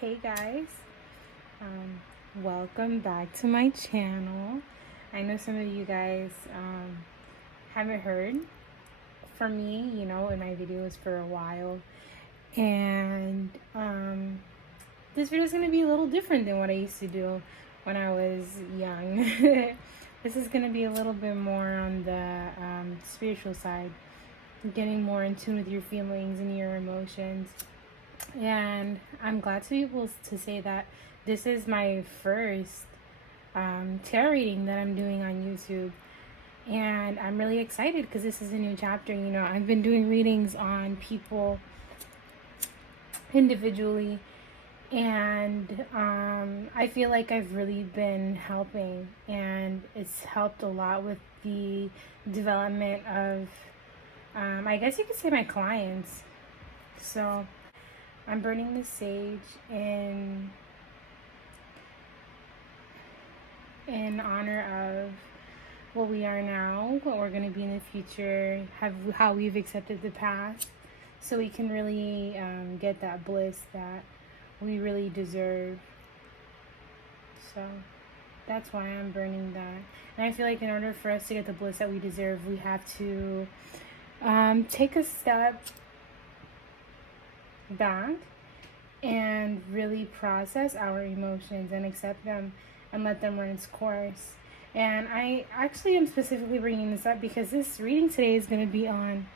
Hey guys, welcome back to my channel. I know some of you guys haven't heard from me, in my videos for a while, and this video is going to be a little different than what I used to do when I was young. This is going to be a little bit more on the spiritual side, getting more in tune with your feelings and your emotions. And I'm glad to be able to say that this is my first tarot reading that I'm doing on YouTube. And I'm really excited because this is a new chapter. I've been doing readings on people individually, and I feel like I've really been helping, and it's helped a lot with the development of, I guess you could say, my clients. So I'm burning the sage in honor of what we are now, what we're going to be in the future, how we've accepted the past, so we can really get that bliss that we really deserve. So that's why I'm burning that. And I feel like in order for us to get the bliss that we deserve, we have to take a step back and really process our emotions and accept them and let them run its course. And I actually am specifically bringing this up because this reading today is going to be on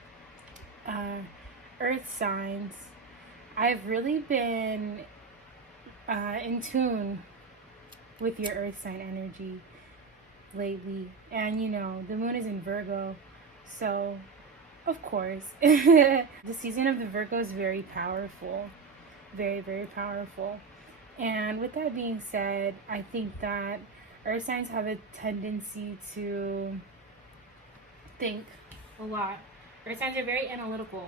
earth signs. I've really been in tune with your earth sign energy lately, and the moon is in Virgo, so of course the season of the Virgo is very powerful, very, very powerful. And with that being said, I think that earth signs have a tendency to think a lot. Earth signs are very analytical,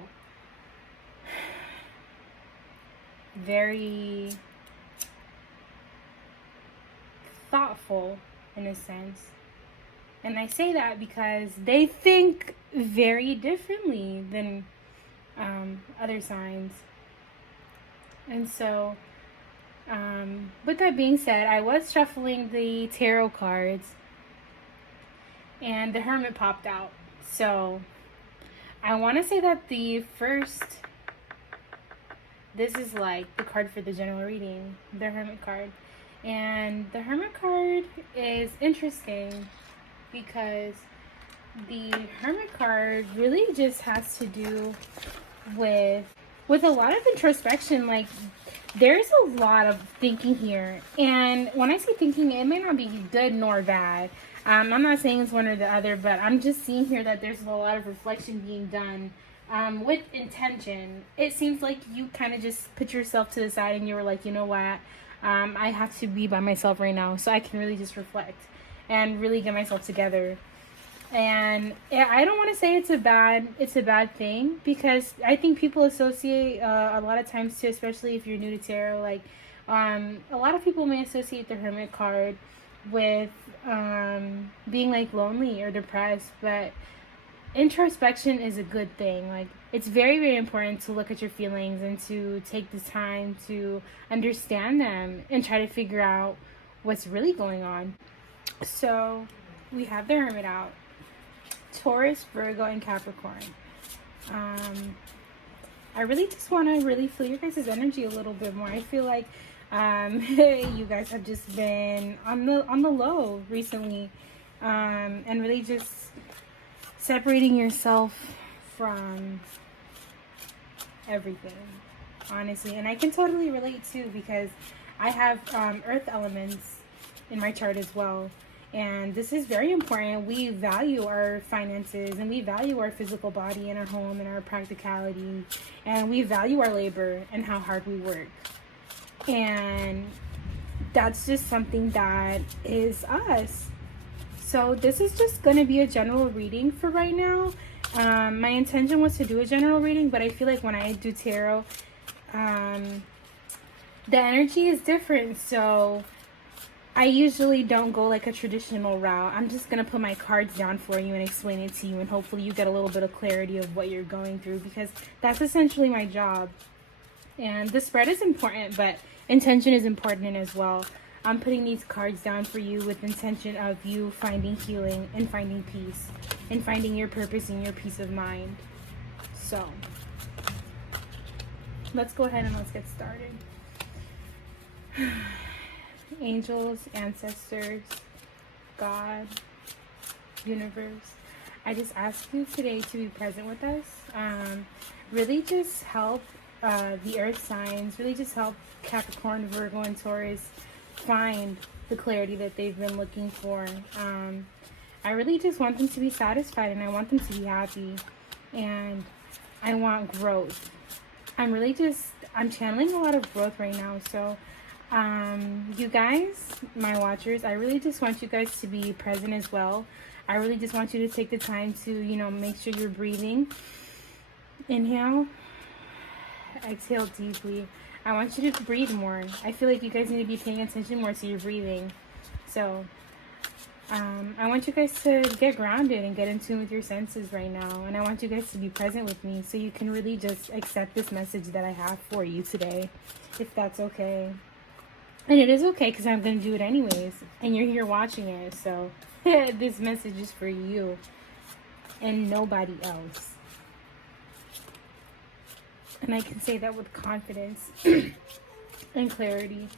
very thoughtful in a sense. And I say that because they think very differently than other signs. And so, with that being said, I was shuffling the tarot cards and the Hermit popped out. So I want to say that this is like the card for the general reading, the Hermit card. And the Hermit card is interesting because the Hermit card really just has to do with a lot of introspection. Like, there's a lot of thinking here, and when I say thinking, it may not be good nor bad. I'm not saying it's one or the other, but I'm just seeing here that there's a lot of reflection being done with intention. It seems like you kind of just put yourself to the side and you were like, you know what, I have to be by myself right now so I can really just reflect and really get myself together. And I don't want to say it's a bad thing, because I think people associate a lot of times too, especially if you're new to tarot, like a lot of people may associate the Hermit card with being like lonely or depressed, but introspection is a good thing. Like, it's very, very important to look at your feelings and to take the time to understand them and try to figure out what's really going on. So we have the Hermit out. Taurus, Virgo, and Capricorn. I really just want to really feel your guys' energy a little bit more. I feel like you guys have just been on the low recently, and really just separating yourself from everything, honestly. And I can totally relate too, because I have earth elements in my chart as well. And this is very important. We value our finances, and we value our physical body and our home and our practicality, and we value our labor and how hard we work. And that's just something that is us. So this is just going to be a general reading for right now. My intention was to do a general reading, but I feel like when I do tarot, the energy is different. So I usually don't go like a traditional route. I'm just going to put my cards down for you and explain it to you, and hopefully you get a little bit of clarity of what you're going through, because that's essentially my job. And the spread is important, but intention is important as well. I'm putting these cards down for you with intention of you finding healing and finding peace and finding your purpose and your peace of mind. So let's go ahead and let's get started. Angels, ancestors, God, universe, I just ask you today to be present with us. Really just help the earth signs, really just help Capricorn, Virgo, and Taurus find the clarity that they've been looking for. I really just want them to be satisfied, and I want them to be happy, and I want growth. I'm channeling a lot of growth right now. So you guys, my watchers, I really just want you guys to be present as well. I really just want you to take the time to, make sure you're breathing. Inhale, exhale deeply. I want you to breathe more. I feel like you guys need to be paying attention more to your breathing. So I want you guys to get grounded and get in tune with your senses right now. And I want you guys to be present with me so you can really just accept this message that I have for you today, if that's okay. And it is okay, because I'm going to do it anyways. And you're here watching it. So this message is for you and nobody else. And I can say that with confidence and clarity.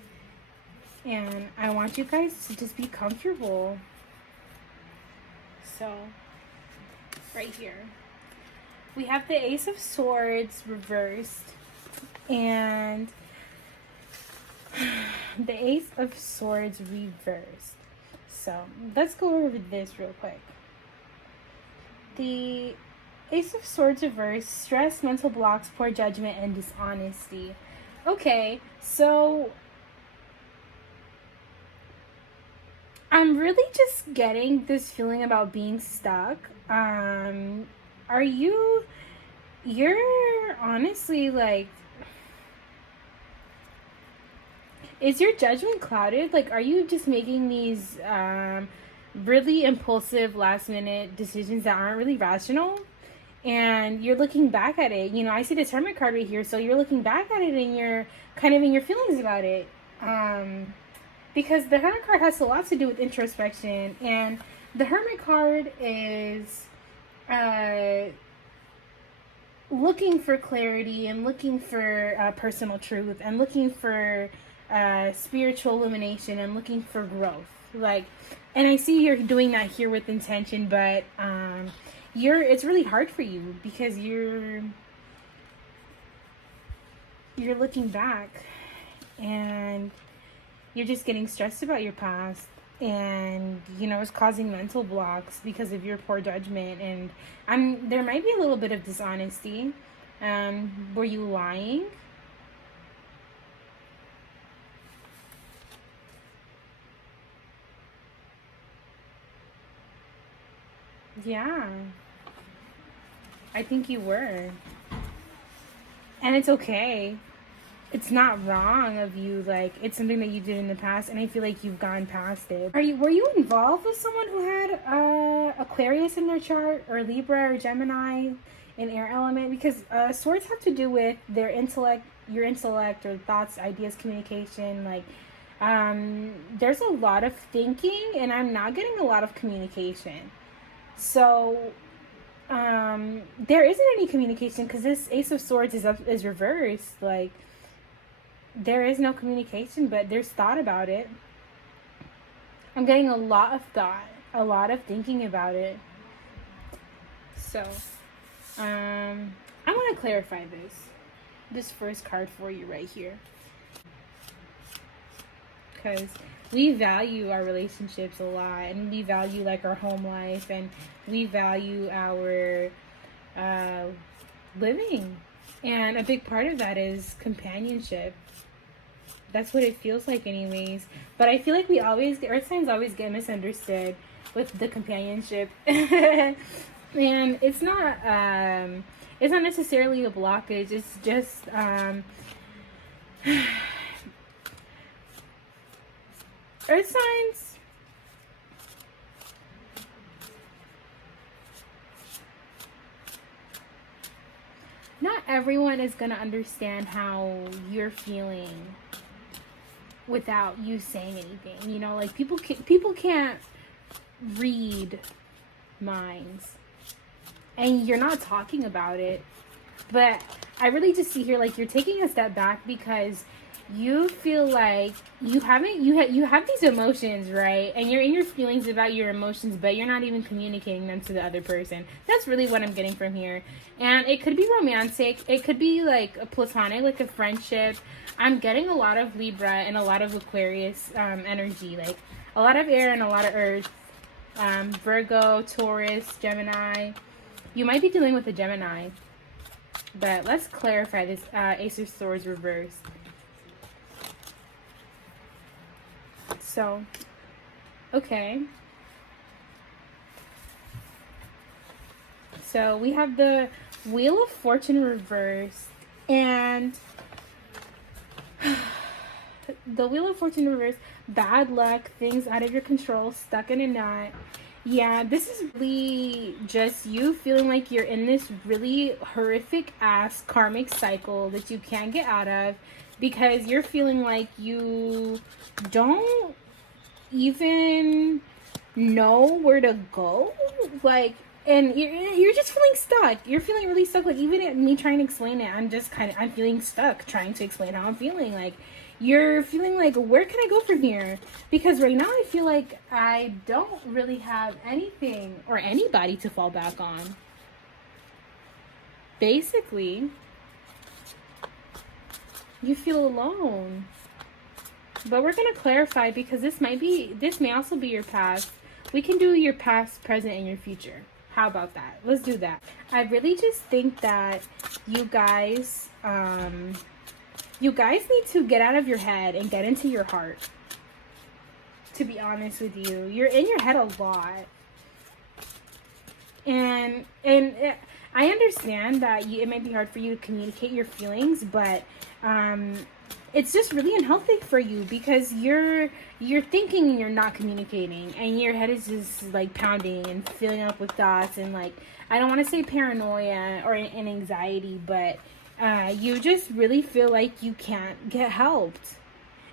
And I want you guys to just be comfortable. So, right here, we have the Ace of Swords reversed. And the Ace of Swords reversed. So, let's go over this real quick. The Ace of Swords reversed, stress, mental blocks, poor judgment, and dishonesty. Okay, so I'm really just getting this feeling about being stuck. You're honestly like, is your judgment clouded? Like, are you just making these really impulsive last minute decisions that aren't really rational? And you're looking back at it. I see the Hermit card right here. So you're looking back at it and you're kind of in your feelings about it. Because the Hermit card has a lot to do with introspection. And the Hermit card is looking for clarity and looking for personal truth and looking for spiritual illumination and looking for growth. And I see you're doing that here with intention, but it's really hard for you because you're looking back and you're just getting stressed about your past, and it's causing mental blocks because of your poor judgment. And there might be a little bit of dishonesty. Were you lying? Yeah, I think you were. And it's okay. It's not wrong of you. It's something that you did in the past, and I feel like you've gone past it. Were you involved with someone who had Aquarius in their chart, or Libra, or Gemini, an air element? Because swords have to do with their intellect, your intellect, or thoughts, ideas, communication. There's a lot of thinking, and I'm not getting a lot of communication. So there isn't any communication because this Ace of Swords is reversed. There is no communication, but there's thought about it. I'm getting a lot of thought, a lot of thinking about it. So I want to clarify this first card for you right here, because we value our relationships a lot, and we value our home life, and we value our living, and a big part of that is companionship. That's what it feels like anyways. But I feel like the earth signs always get misunderstood with the companionship. And it's not necessarily a blockage. It's just earth signs, not everyone is going to understand how you're feeling without you saying anything. You know, like people can't read minds, and you're not talking about it. But I really just see here like you're taking a step back because you feel like you have these emotions, right? And you're in your feelings about your emotions, but you're not even communicating them to the other person. That's really what I'm getting from here. And it could be romantic, it could be like a platonic, like a friendship. I'm getting a lot of Libra and a lot of Aquarius energy, like a lot of air and a lot of earth. Virgo, Taurus, Gemini. You might be dealing with a Gemini, but let's clarify this Ace of Swords reversed. So, okay. So we have the Wheel of Fortune reversed, and the Wheel of Fortune reversed, bad luck, things out of your control, stuck in a knot. Yeah, this is really just you feeling like you're in this really horrific ass karmic cycle that you can't get out of because you're feeling like you don't even know where to go. Like, and you're just feeling stuck. You're feeling really stuck. Like, even at me trying to explain it, I'm feeling stuck trying to explain how I'm feeling. Like, you're feeling like, where can I go from here? Because right now I feel like I don't really have anything or anybody to fall back on. Basically, you feel alone. But we're going to clarify because this may also be your past. We can do your past, present, and your future. How about that? Let's do that. I really just think that you guys need to get out of your head and get into your heart. To be honest with you, you're in your head a lot. And I understand that it might be hard for you to communicate your feelings, but it's just really unhealthy for you because you're thinking and you're not communicating, and your head is just like pounding and filling up with thoughts, and like, I don't want to say paranoia or an anxiety, but you just really feel like you can't get helped.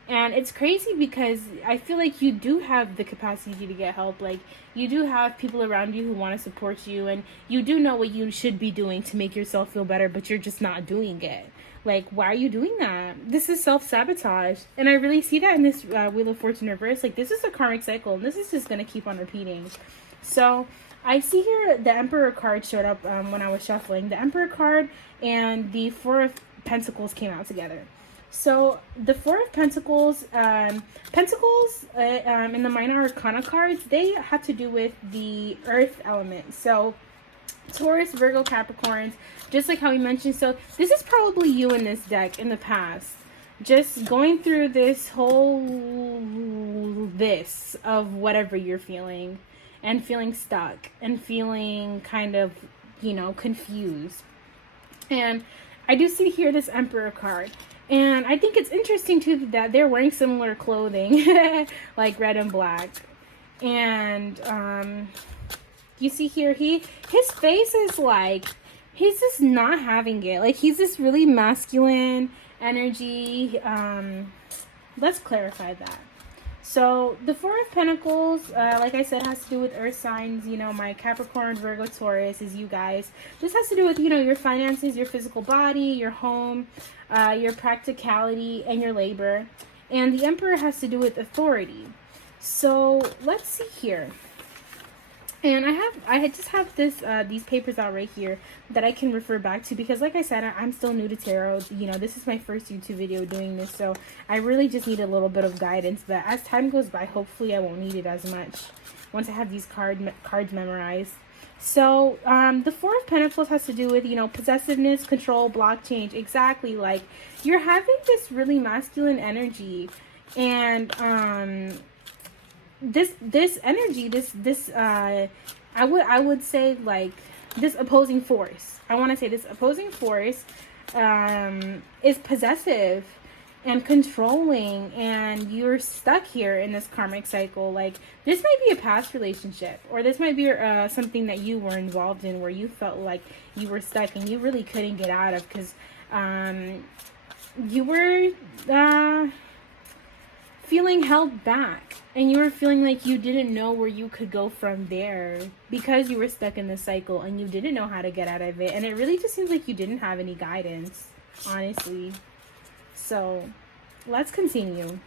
And it's crazy because I feel like you do have the capacity to get help. Like, you do have people around you who want to support you, and you do know what you should be doing to make yourself feel better, but you're just not doing it. Like, why are you doing that? This is self-sabotage. And I really see that in this Wheel of Fortune reverse. Like, this is a karmic cycle, and this is just going to keep on repeating. So, I see here the Emperor card showed up when I was shuffling. The Emperor card and the Four of Pentacles came out together. So, the Four of Pentacles, Pentacles in the Minor Arcana cards, they have to do with the earth element. So, Taurus, Virgo, Capricorns, just like how we mentioned. So this is probably you in this deck in the past, just going through this of whatever you're feeling, and feeling stuck and feeling kind of, confused. And I do see here this Emperor card, and I think it's interesting too that they're wearing similar clothing like red and black. And you see here, his face is like, he's just not having it. Like, he's this really masculine energy. Let's clarify that. So, the Four of Pentacles, like I said, has to do with earth signs. My Capricorn, Virgo, Taurus is you guys. This has to do with, your finances, your physical body, your home, your practicality, and your labor. And the Emperor has to do with authority. So, let's see here. And I just have these papers out right here that I can refer back to because, like I said, I'm still new to tarot. This is my first YouTube video doing this, so I really just need a little bit of guidance. But as time goes by, hopefully I won't need it as much once I have these cards memorized. So the Four of Pentacles has to do with, possessiveness, control, block, change. Exactly, like you're having this really masculine energy, and this energy, I would say, like, this opposing force. I want to say this opposing force is possessive, and controlling, and you're stuck here in this karmic cycle. Like, this might be a past relationship, or this might be something that you were involved in where you felt like you were stuck and you really couldn't get out of, because you were feeling held back, and you were feeling like you didn't know where you could go from there because you were stuck in the cycle and you didn't know how to get out of it. And it really just seems like you didn't have any guidance, honestly. So let's continue.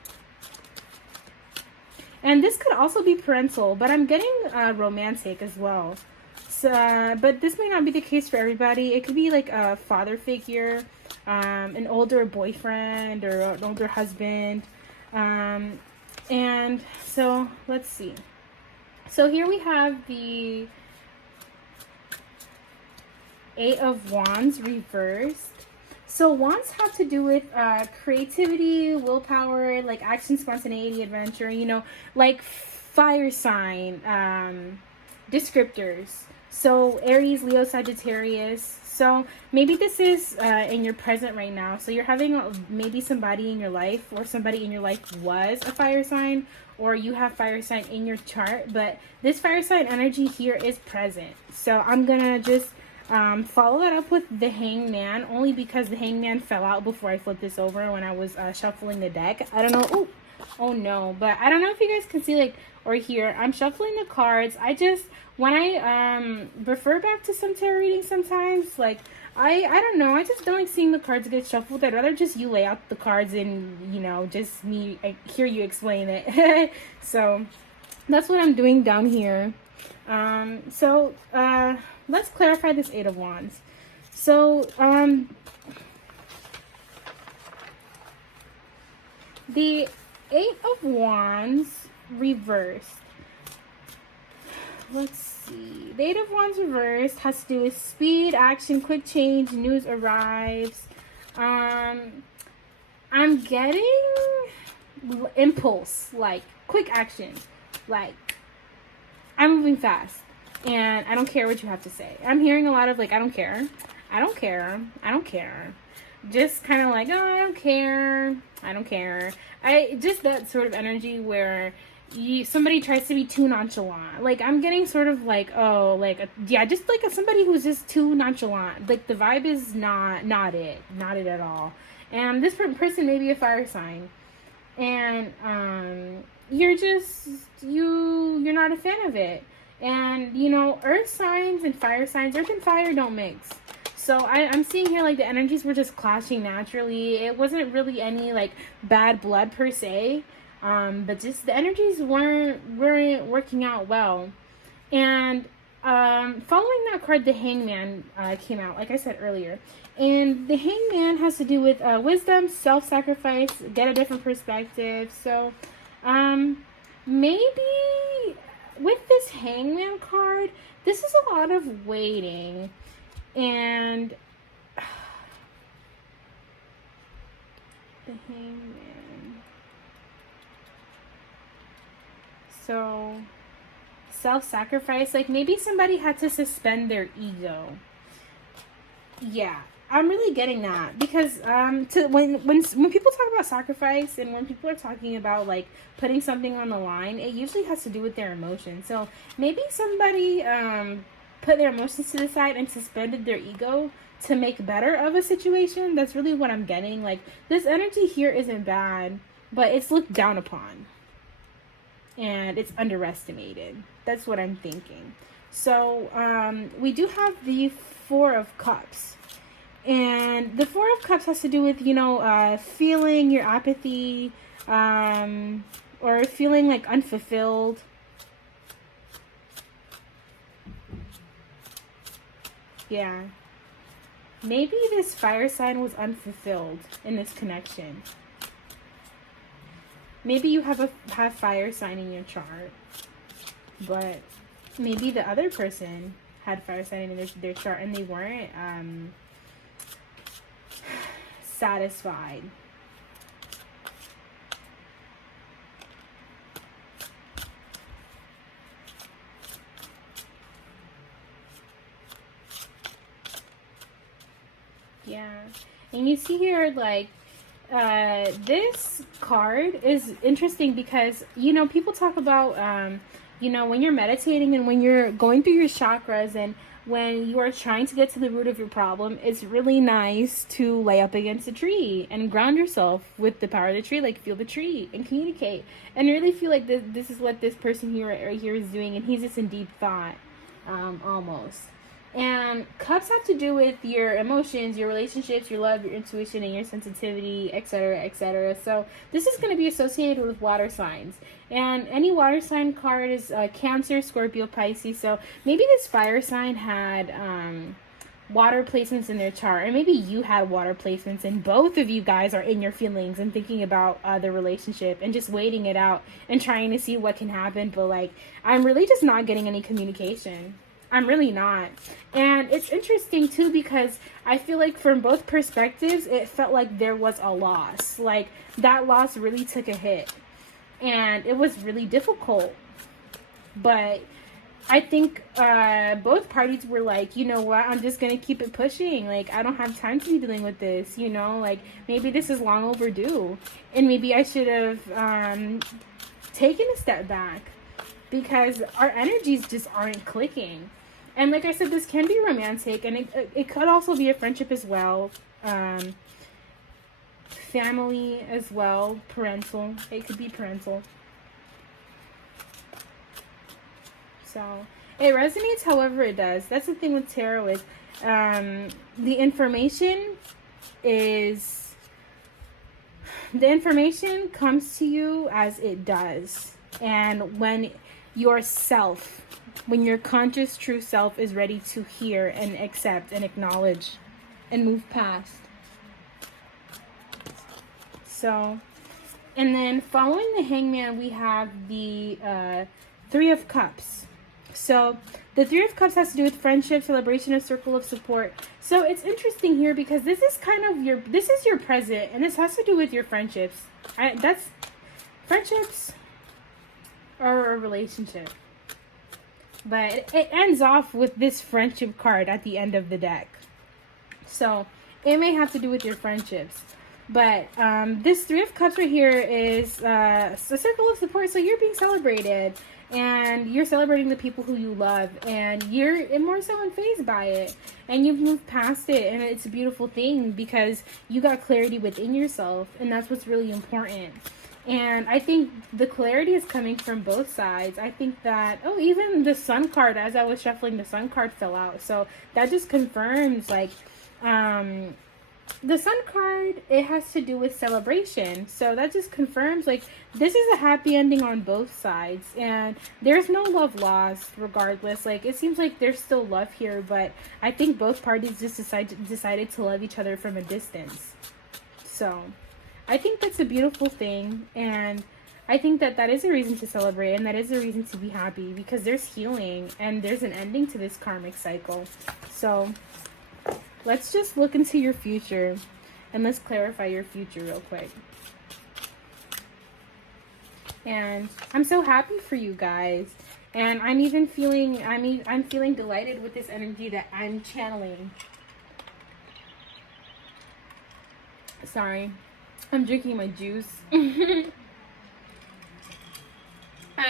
And this could also be parental, but I'm getting romantic as well. So, but this may not be the case for everybody. It could be like a father figure, an older boyfriend, or an older husband. And so let's see. So here we have the 8 of Wands reversed. So wands have to do with creativity, willpower, like action, spontaneity, adventure, you know, like fire sign descriptors. So Aries, Leo, Sagittarius. So maybe this is in your present right now. So you're having maybe somebody in your life, or somebody in your life was a fire sign, or you have fire sign in your chart. But this fire sign energy here is present. So I'm going to just follow that up with the Hangman, only because the Hangman fell out before I flipped this over when I was shuffling the deck. I don't know. Oh no. But I don't know if you guys can see, like, or hear. I'm shuffling the cards. I just, when I refer back to some tarot readings sometimes, like, I don't know. I just don't like seeing the cards get shuffled. I'd rather just you lay out the cards and, you know, just me hear you explain it. So that's what I'm doing down here. Let's clarify this 8 of Wands. So, the 8 of Wands reversed. Let's see. The 8 of Wands reversed has to do with speed, action, quick change, news arrives. I'm getting impulse, like quick action. Like, I'm moving fast. And I don't care what you have to say. I'm hearing a lot of, like, I don't care. I don't care. I don't care. Just kind of like, oh, I don't care. I don't care. Just that sort of energy where somebody tries to be too nonchalant. Like, I'm getting sort of like, oh, like, just like somebody who's just too nonchalant. Like, the vibe is not it. Not it at all. And this person may be a fire sign. And you're not a fan of it. And, you know, earth signs and fire signs, earth and fire don't mix. So I'm seeing here, like, the energies were just clashing naturally. It wasn't really any, like, bad blood per se. But just the energies weren't working out well. And following that card, the Hangman came out, like I said earlier. And the Hangman has to do with wisdom, self-sacrifice, get a different perspective. So maybe with this Hangman card, this is a lot of waiting. And the Hangman. So self-sacrifice, like maybe somebody had to suspend their ego. Yeah, I'm really getting that, because when people talk about sacrifice, and when people are talking about like putting something on the line, it usually has to do with their emotions. So maybe somebody put their emotions to the side and suspended their ego to make better of a situation. That's really what I'm getting. Like, this energy here isn't bad, but it's looked down upon and it's underestimated. That's what I'm thinking. So we do have the 4 of Cups. And the 4 of Cups has to do with, you know, feeling your apathy, or feeling like unfulfilled. Yeah. Maybe this fire sign was unfulfilled in this connection. Maybe you have fire sign in your chart, but maybe the other person had fire sign in their chart and they weren't satisfied. Yeah. And you see here, like, this card is interesting because, you know, people talk about, you know, when you're meditating and when you're going through your chakras and when you are trying to get to the root of your problem, it's really nice to lay up against a tree and ground yourself with the power of the tree, like feel the tree and communicate and really feel like this is what this person here right here is doing, and he's just in deep thought, almost. And cups have to do with your emotions, your relationships, your love, your intuition, and your sensitivity, etc., etc. So this is going to be associated with water signs. And any water sign card is Cancer, Scorpio, Pisces. So maybe this fire sign had water placements in their chart. Or maybe you had water placements, and both of you guys are in your feelings and thinking about the relationship and just waiting it out and trying to see what can happen. But, like, I'm really just not getting any communication. I'm really not. And it's interesting too because I feel like from both perspectives, it felt like there was a loss. Like that loss really took a hit. And it was really difficult. But I think both parties were like, you know what, I'm just going to keep it pushing. Like, I don't have time to be dealing with this, you know? Like, maybe this is long overdue. And maybe I should have taken a step back. Because our energies just aren't clicking. And like I said, this can be romantic, and it could also be a friendship as well. Family as well, parental. It could be parental. So it resonates however it does. That's the thing with tarot is the information comes to you as it does. And when your conscious true self is ready to hear and accept and acknowledge and move past. So, and then following the Hangman, we have the Three of Cups. So the Three of Cups has to do with friendship, celebration, a circle of support. So it's interesting here because this is kind of this is your present, and this has to do with your friendships. That's friendships or a relationship. But it ends off with this friendship card at the end of the deck. So it may have to do with your friendships. But this Three of Cups right here is a circle of support. So you're being celebrated. And you're celebrating the people who you love. And you're more so unfazed by it. And you've moved past it. And it's a beautiful thing because you got clarity within yourself. And that's what's really important. And I think the clarity is coming from both sides. I think that, even the Sun card, as I was shuffling, the Sun card fell out. So that just confirms, like, the Sun card, it has to do with celebration. So that just confirms, like, this is a happy ending on both sides. And there's no love lost regardless. Like, it seems like there's still love here. But I think both parties just decided to love each other from a distance. So I think that's a beautiful thing, and I think that is a reason to celebrate, and that is a reason to be happy, because there's healing, and there's an ending to this karmic cycle. So let's just look into your future, and let's clarify your future real quick. And I'm so happy for you guys, and I'm feeling delighted with this energy that I'm channeling. Sorry. I'm drinking my juice. I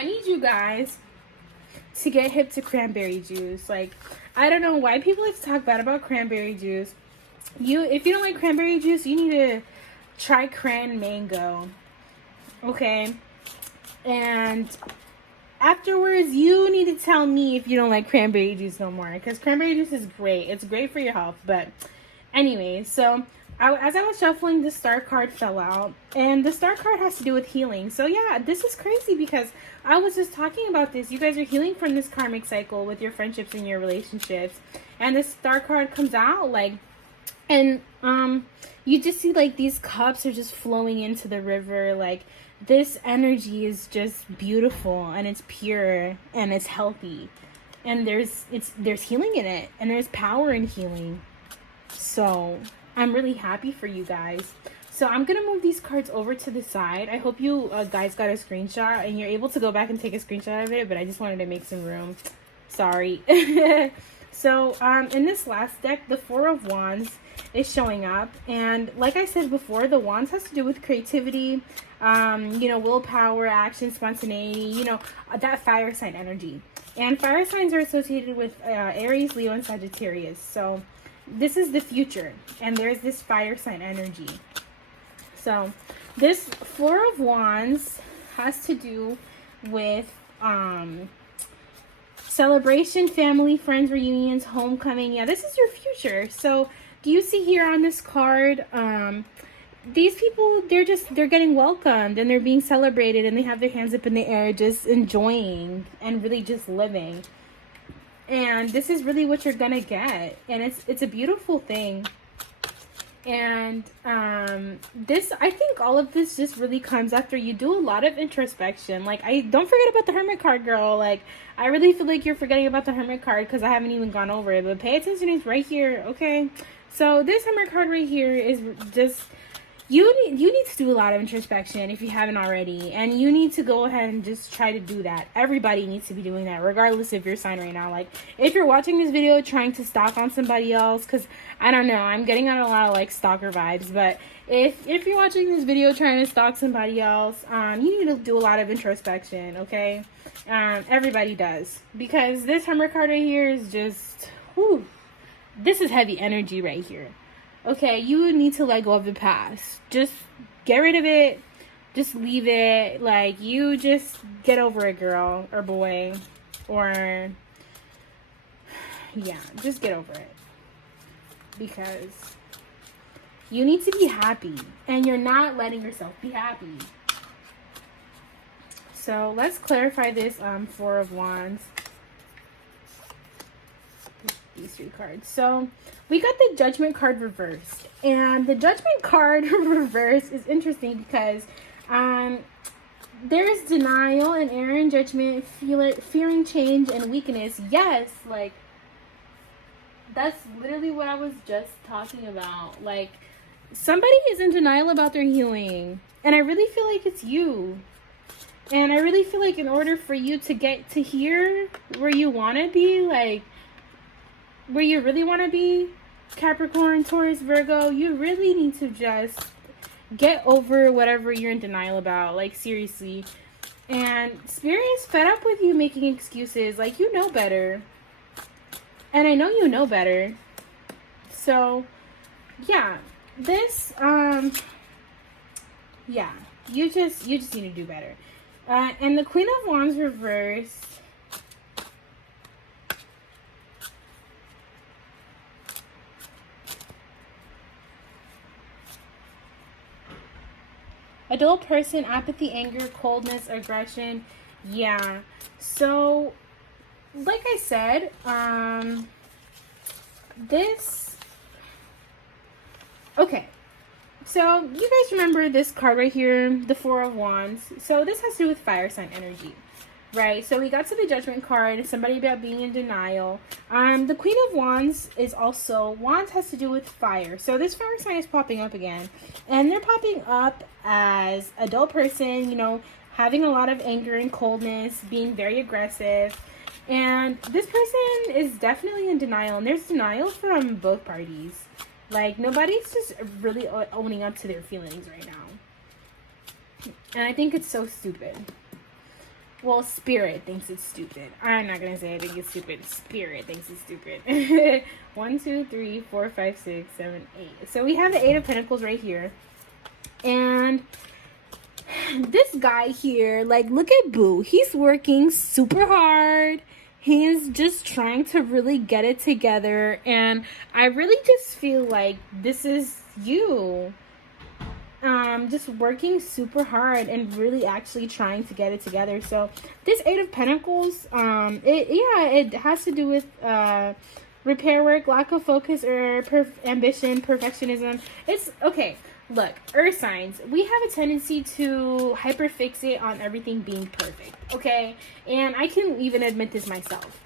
need you guys to get hip to cranberry juice. Like, I don't know why people like to talk bad about cranberry juice. If you don't like cranberry juice, you need to try cran mango. Okay? And afterwards, you need to tell me if you don't like cranberry juice no more. Because cranberry juice is great. It's great for your health. But anyway, so as I was shuffling, the Star card fell out, and the Star card has to do with healing. So yeah, this is crazy because I was just talking about this. You guys are healing from this karmic cycle with your friendships and your relationships, and this Star card comes out, like, and you just see, like, these cups are just flowing into the river. Like, this energy is just beautiful, and it's pure, and it's healthy, and there's healing in it, and there's power in healing. So I'm really happy for you guys. So I'm going to move these cards over to the side. I hope you guys got a screenshot and you're able to go back and take a screenshot of it, but I just wanted to make some room. Sorry. So in this last deck, the Four of Wands, is showing up. And like I said before, the Wands has to do with creativity, you know, willpower, action, spontaneity, you know, that fire sign energy. And fire signs are associated with Aries, Leo, and Sagittarius. So this is the future, and there's this fire sign energy. So this Four of Wands has to do with celebration, family, friends, reunions, homecoming. Yeah, this is your future. So do you see here on this card, these people, they're getting welcomed and they're being celebrated, and they have their hands up in the air, just enjoying and really just living. And this is really what you're gonna get, and it's a beautiful thing. And this, I think all of this just really comes after you do a lot of introspection. Like, I don't forget about the Hermit card, girl. Like, I really feel like you're forgetting about the Hermit card because I haven't even gone over it. But pay attention, it's right here, okay? So this Hermit card right here is just, you need to do a lot of introspection if you haven't already, and you need to go ahead and just try to do that. Everybody needs to be doing that, regardless of your sign right now. Like, if you're watching this video trying to stalk on somebody else, because I don't know, I'm getting on a lot of like stalker vibes, but if you're watching this video trying to stalk somebody else, you need to do a lot of introspection, okay? Everybody does, because this Hermit card right here is just, whew, this is heavy energy right here. Okay, you need to let go of the past. Just get rid of it. Just leave it. Like, you just get over it, girl or boy. Or, yeah, just get over it. Because you need to be happy. And you're not letting yourself be happy. So, let's clarify this Four of Wands. These three cards. So we got the Judgment card reversed, and the Judgment card reversed is interesting because there's denial and error in judgment, fearing change and weakness. Yes, like that's literally what I was just talking about. Like, somebody is in denial about their healing, and I really feel like it's you. And I really feel like in order for you to get to here where you want to be, like where you really want to be, Capricorn, Taurus, Virgo, you really need to just get over whatever you're in denial about. Like, seriously. And Spirit is fed up with you making excuses. Like, you know better. And I know you know better. So, yeah. This, yeah. You just need to do better. And the Queen of Wands reversed. Adult person, apathy, anger, coldness, aggression. Yeah. So, like I said, this... Okay. So, you guys remember this card right here, the Four of Wands. So, this has to do with fire sign energy. Right? So, we got to the Judgment card, somebody about being in denial. The Queen of Wands is also... Wands has to do with fire. So, this fire sign is popping up again. And they're popping up as adult person, you know, having a lot of anger and coldness, being very aggressive. And this person is definitely in denial. And there's denial from both parties. Like, nobody's just really owning up to their feelings right now. And I think it's so stupid. Well, Spirit thinks it's stupid. I'm not going to say I think it's stupid. Spirit thinks it's stupid. 1, 2, 3, 4, 5, 6, 7, 8. So we have the Eight of Pentacles right here. And this guy here, like, look at Boo. He's working super hard. He's just trying to really get it together. And I really just feel like this is you. Just working super hard and really actually trying to get it together. So this Eight of Pentacles, it has to do with repair work, lack of focus, or ambition, perfectionism. It's okay. Look, earth signs, we have a tendency to hyperfixate on everything being perfect, okay? And I can even admit this myself.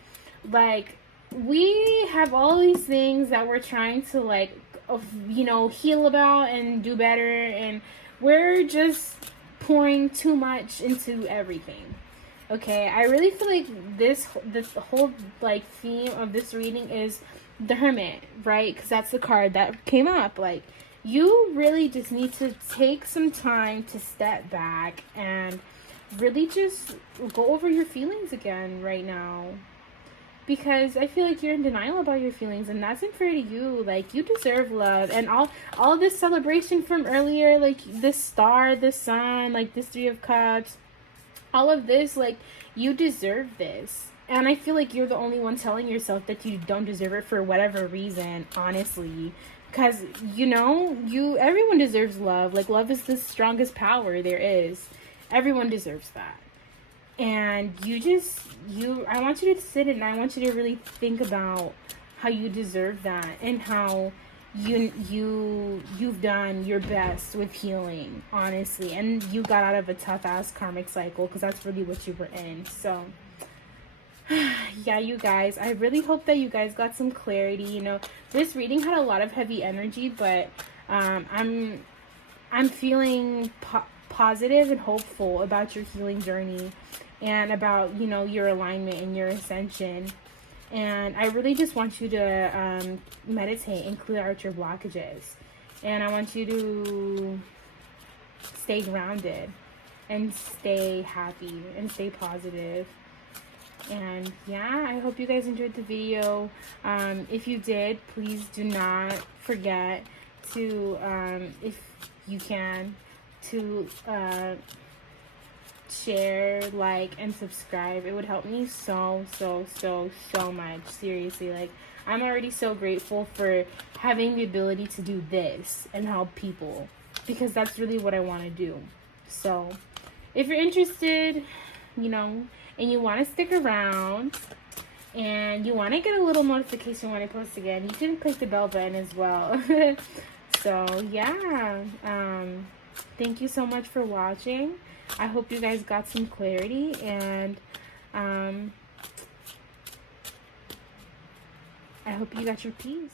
Like, we have all these things that we're trying to, like, you know, heal about and do better, and we're just pouring too much into everything, okay? I really feel like this whole, like, theme of this reading is the Hermit, right? Because that's the card that came up. Like, you really just need to take some time to step back and really just go over your feelings again right now. Because I feel like you're in denial about your feelings, and that's unfair to you. Like, you deserve love, and all this celebration from earlier, like this star, the sun, like this Three of Cups, all of this, like, you deserve this. And I feel like you're the only one telling yourself that you don't deserve it for whatever reason, honestly. Because, you know, everyone deserves love. Like, love is the strongest power there is. Everyone deserves that. And I want you to sit and I want you to really think about how you deserve that, and how you've done your best with healing, honestly, and you got out of a tough ass karmic cycle, because that's really what you were in. So yeah, you guys, I really hope that you guys got some clarity. You know, this reading had a lot of heavy energy, but I'm feeling positive and hopeful about your healing journey, and about, you know, your alignment and your ascension. And I really just want you to meditate and clear out your blockages. And I want you to stay grounded and stay happy and stay positive. And yeah, I hope you guys enjoyed the video. If you did, please do not forget to, if you can, to share, like, and subscribe. It would help me so much. Seriously, like, I'm already so grateful for having the ability to do this and help people, because that's really what I want to do. So if you're interested, you know, and you want to stick around and you want to get a little notification when I post again, you can click the bell button as well. So yeah, thank you so much for watching. I hope you guys got some clarity, and I hope you got your peace.